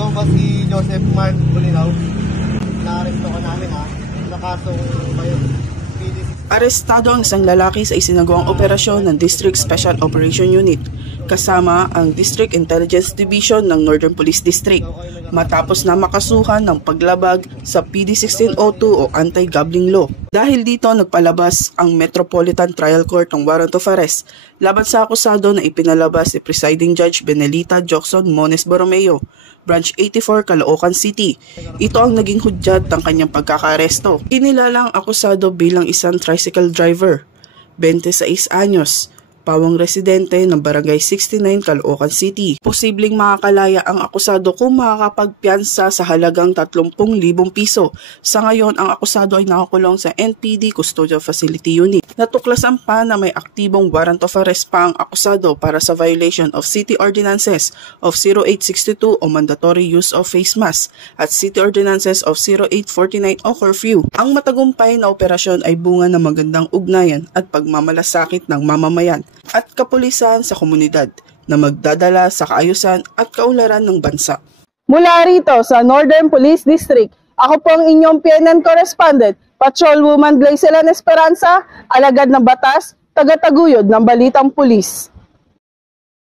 Ikaw ba si Joseph Mark Bulinaw? Na-aresto ka namin ha? Nakasong kayo. Arestado ang isang lalaki sa isinagawang operasyon ng District Special Operation Unit kasama ang District Intelligence Division ng Northern Police District matapos na makasuhan ng paglabag sa PD 1602 o Anti-Gambling Law. Dahil dito nagpalabas ang Metropolitan Trial Court ng warrant of arrest laban sa akusado na ipinalabas ni Presiding Judge Benelita Jocson Mones Borromeo, Branch 84, Caloocan City. Ito ang naging hudyat ng kanyang pagkakaaresto. Inilalang akusado bilang isang tricycle driver, 26 anyos, pawang residente ng Barangay 69, Caloocan City. Posibleng makakalaya ang akusado kung makakapagpiyansa sa halagang 30,000 piso. Sa ngayon, ang akusado ay nakakulong sa NPD Custodial Facility Unit. Natuklasan pa na may aktibong warrant of arrest pa ang akusado para sa violation of City Ordinances of 0862 o mandatory use of face mask at City Ordinances of 0849 o curfew. Ang matagumpay na operasyon ay bunga ng magandang ugnayan at pagmamalasakit ng mamamayan at kapulisan sa komunidad na magdadala sa kaayusan at kaunlaran ng bansa. Mula rito sa Northern Police District, ako po ang inyong PNN correspondent, Patrolwoman Glacelan Esperanza, alagad ng batas, tagataguyod ng Balitang Pulis.